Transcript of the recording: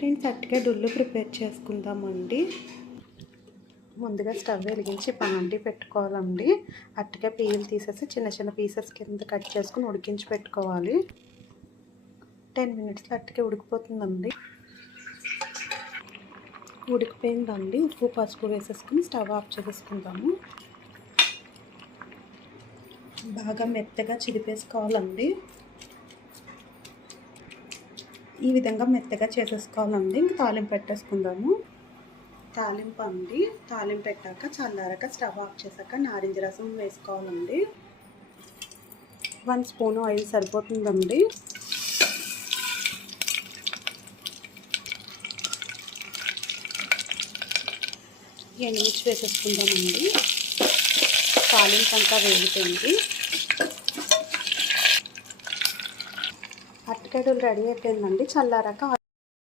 Friends, అరటికాయ డొల్లు prepare చేసుకుందామండి. ముందుగా స్టవ్ వెలిగించి బాండి పెట్టుకోవాలండి. అరటికాయ పీల్ తీసేసి చిన్న చిన్న పీసెస్ కింద కట్ చేసుకుని ఉడికించి పెట్టుకోవాలి. 10 మినిట్స్లో అరటికాయ ఉడికిపోతుందండి. ఉడికిపోయిందండి. ఉప్పు పసుపు వేసేసుకుని స్టవ్ ఆఫ్ చేసేసుకుందాము. బాగా మెత్తగా చిదిపేసుకోవాలండి. ఈ విధంగా మెత్తగా చేసేసుకోవాలండి. ఇంక తాలింపు పెట్టేసుకుందాము. తాలింపు అండి. తాలింపు పెట్టాక చల్లారాక స్టవ్ ఆఫ్ చేశాక నారింజ రసం వేసుకోవాలండి. 1 స్పూన్ ఆయిల్ సరిపోతుందండి. ఎండుమిర్చి వేసేసుకుందామండి. తాలింపు అంతా వేగిపోయింది. అరటికాయ డొల్లు రెడీ అయిపోయిందండి. చల్లారాక